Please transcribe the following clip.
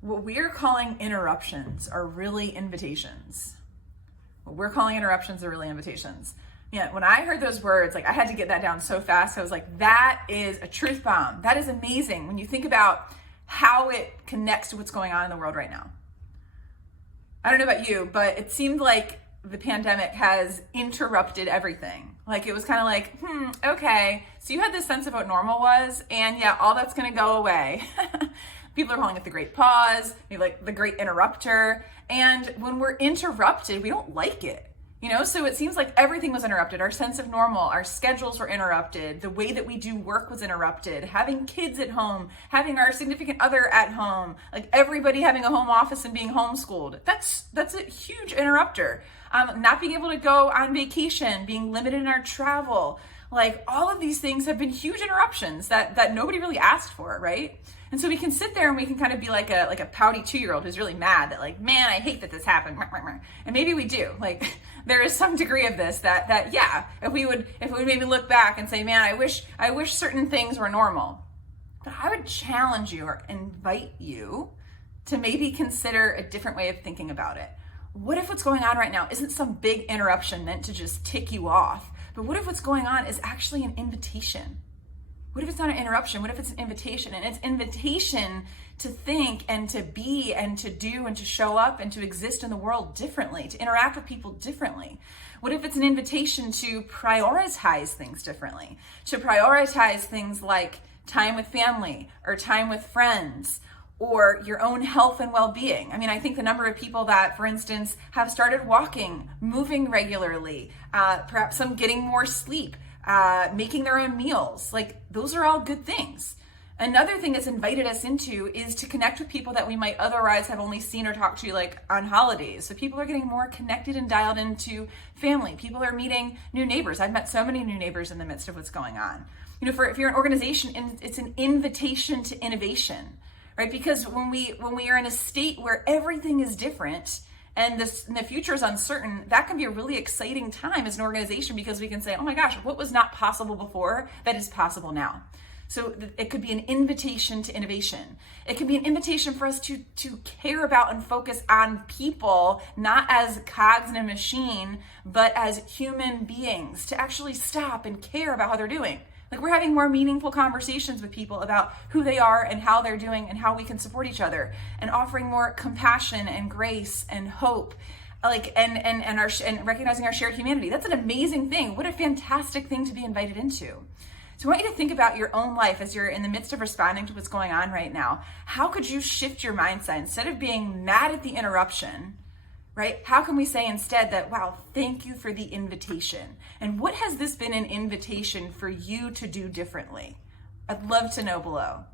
What we're calling interruptions are really invitations. What we're calling interruptions are really invitations. Yeah, when I heard those words, like I had to get that down so fast. I was like, that is a truth bomb. That is amazing when you think about how it connects to what's going on in the world right now. I don't know about you, but it seemed like the pandemic has interrupted everything. Like it was kind of like, okay, so you had this sense of what normal was, and yeah, all that's gonna go away. People are calling it the great pause, maybe like the great interrupter. And when we're interrupted, we don't like it. So it seems like everything was interrupted. Our sense of normal, our schedules were interrupted. The way that we do work was interrupted. Having kids at home, having our significant other at home, like everybody having a home office and being homeschooled. That's a huge interrupter. Not being able to go on vacation, being limited in our travel. Like all of these things have been huge interruptions that nobody really asked for, right? And so we can sit there and we can kind of be like a pouty 2-year-old who's really mad that like, man, I hate that this happened. And maybe we do. Like there is some degree of this that yeah, if we would maybe look back and say, man, I wish certain things were normal. But I would challenge you or invite you to maybe consider a different way of thinking about it. What if what's going on right now isn't some big interruption meant to just tick you off? But what if what's going on is actually an invitation? What if it's not an interruption? What if it's an invitation? And it's invitation to think and to be and to do and to show up and to exist in the world differently, to interact with people differently. What if it's an invitation to prioritize things differently, to prioritize things like time with family or time with friends or your own health and well-being? I mean, I think the number of people that, for instance, have started walking, moving regularly, perhaps some getting more sleep, making their own meals, like those are all good things. Another thing that's invited us into is to connect with people that we might otherwise have only seen or talked to like on holidays. So people are getting more connected and dialed into family. People are meeting new neighbors. I've met so many new neighbors in the midst of what's going on. If you're an organization, it's an invitation to innovation, right? Because when we are in a state where everything is different and the future is uncertain, that can be a really exciting time as an organization because we can say, oh my gosh, what was not possible before that is possible now? So it could be an invitation to innovation. It could be an invitation for us to care about and focus on people, not as cogs in a machine, but as human beings, to actually stop and care about how they're doing. Like we're having more meaningful conversations with people about who they are and how they're doing and how we can support each other, and offering more compassion and grace and hope, like and recognizing our shared humanity. That's an amazing thing. What a fantastic thing to be invited into. So I want you to think about your own life as you're in the midst of responding to what's going on right now. How could you shift your mindset instead of being mad at the interruption? Right? How can we say instead that, wow, thank you for the invitation? And what has this been an invitation for you to do differently? I'd love to know below.